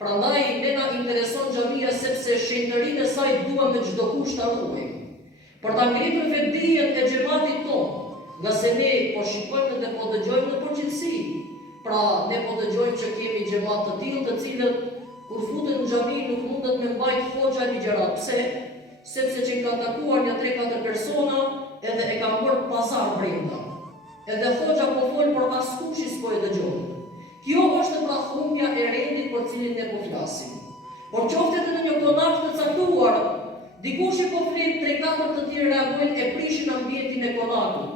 Prandaj ne na intereson xhamia sepse shenjtërinë e saj duam me çdo kusht ta ruajmë. Për ta ngritur vetdijen e xhamatit tonë, nga se ne po shikojmë dhe po dëgjojmë në përgjithësi. Pra ne po dëgjojmë që kemi xhamat të tillë të cilët kur futen në xhami nuk mundet me mbajt hoxha ligjërat. Pse? Sepse që kanë takuar një 3-4 persona edhe e kanë bërë pazar brenda. Edhe hoxha po fol por askush s'po e dëgjon. Kjo është pra humbja e rendit për cilin ne po flasim. Por qoftë edhe në një konak të caktuar, dikush po flet 3-4 të tjerë reagojnë e prishin ambientin e konakut.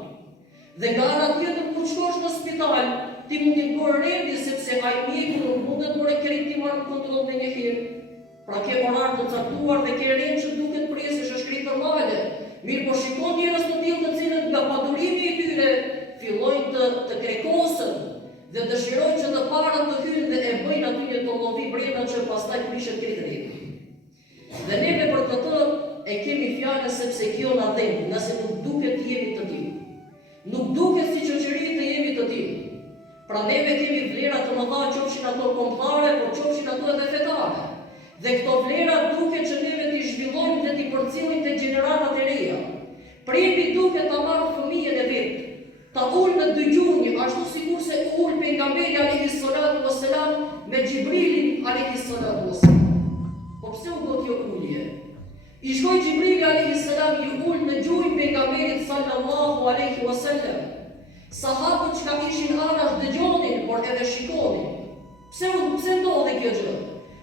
Dhe nga ana tjetër kur shkosh në spital, ti mund të bërë rendi sepse ai mjeku nuk mundet bërë kërkim ti marrë kontroll me një herë. Pra ke orar të caktuar dhe ke rend që duket presësh është krip normale. Mirë po shikon njerëz të tillë të cilët nga padurimi i tyre fillojnë të krekosën dhe dëshirojnë që të parën të hyjnë dhe e bëjnë aty një tollovi brenda që pastaj prishet kriterë. Dhe neve për këtë e kemi fjalën sepse kjo na dhem, nëse nuk duket të jemi të tillë. Nuk duket si shoqëri të jemi të tillë. Pra neve kemi vlera të mëdha, qofshin ato kombëtare, por qofshin ato edhe fetare. Dhe këto vlera duket që neve t'i zhvillojmë dhe t'i përcjellim te gjeneratat e reja. Prindi duket ta marrë fëmijën e vet, ta ul në dy gjunjë, ashtu sikur se ul pejgamberi alayhis salatu wassalam me Xhibrilin alayhis salatu wassalam. Po pse u bë kjo ulje? I shkoi Xhibrili alayhis salam i ul në gjunjë pejgamberit sallallahu alaihi wasallam. Sahabët që ishin anash dëgjonin, por edhe shikonin. Pse ndodhi kjo gjë?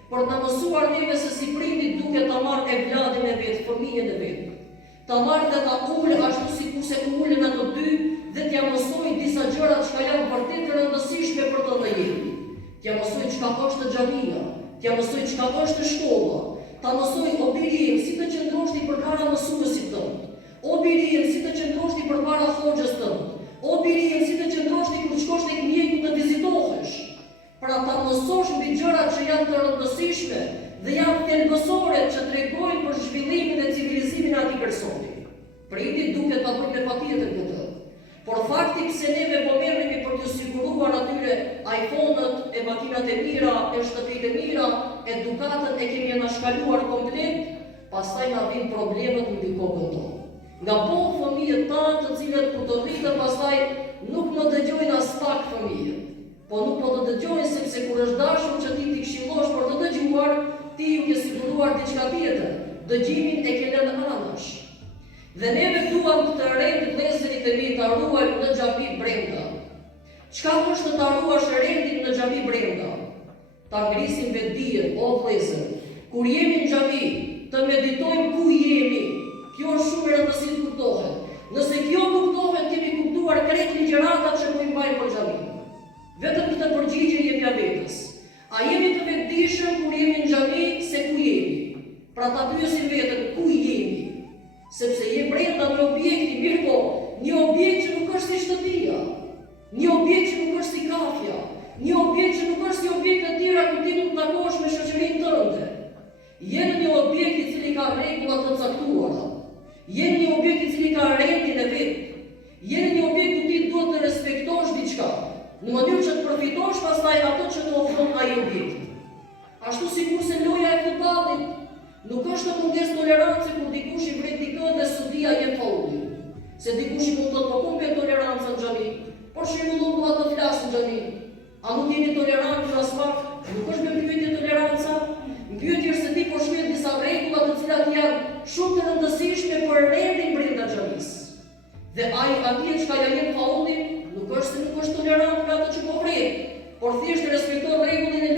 Por të mësuar neve se si prindit duke ta marrë e vladin e vet, fëmijën e vet. Ta marrë dhe ta ulë ashtu sikur se ulën ato dy dhe t'ja mësoj disa gjëra që janë vërtet të rëndësishme për të jetë. T'ja mësoj çka është xhamia, t'ja mësoj çka është shkolla, ta mësoj o birim si të qëndrosh ti përpara mësuesit tënd. O birim si të qëndrosh ti përpara hoxhës tënd. O birim si të qëndrosh ti kur shkosh tek mjeku të vizitohesh. Pra ta mësosh mbi gjërat që janë të rëndësishme dhe janë thelbësore që tregojnë për zhvillimin e civilizimin e atij personi. Prindi duhet ta bëjë me patjetër këtë. Por fakti pse neve po merremi për t'u siguruar atyre iPhone-ët, e makinat e mira, e shtëpitë e mira, edukatën e kemi anashkaluar komplet, pastaj na vijnë problemet në kokën tonë. Nga po fëmijët tanë të cilët kur të rritën pastaj nuk më dëgjojnë as pak fëmijët. Po nuk po të dëgjojnë sepse kur është dashur që ti t'i këshillosh për të dëgjuar, ti ju ke siguruar diçka tjetër. Dëgjimin e ke lënë anash. Dhe neve duam këtë rend vëllezërit e mi ta ruajmë në xhami brenda. Çka është ta ruash rendin në xhami brenda? Ta ngrisim vetdijen, o vëllezër. Kur jemi në xhami, të meditojmë ku jemi. Kjo është shumë e rëndësishme të kuptohet. Nëse kjo kuptohet, kemi kuptuar krejt ligjëratat që po i mbajmë për xhamin. Vetëm këtë përgjigje jepja vetës. A jemi të vetëdijshëm kur jemi në xhami se ku jemi? Pra ta pyesim veten ku jemi? Sepse je brenda një objekti, mirë po, një objekt që nuk është si shtëpia, një objekt që nuk është si kafja, një objekt që nuk është si objekte të tjera ku ti mund të takosh me shoqërinë tënde. Je në një objekt i cili ka rregulla të caktuara. Je në një objekt i cili ka rendin e vet. Je në një objekt ku ti duhet të respektosh diçka, në mënyrë që të përfitosh pastaj ato që të ofron ai objekt. Ashtu sikur se loja e futbollit nuk është të mungesë tolerancë kur dikush i vret dikë dhe studia jep faulli. Se dikush mund të humbë tolerancën në xhami, por shembull dua të flas në xhami. A nuk jeni tolerantë as pak? Nuk është me pyetje toleranca? Pyetja është se ti po shkruaj disa rregulla të cilat janë shumë të rëndësishme për rendin brenda xhamisë. Dhe ai atje çka ja jep faullin, nuk është se nuk është tolerant me ato që po vret, por thjesht respekton rregullin e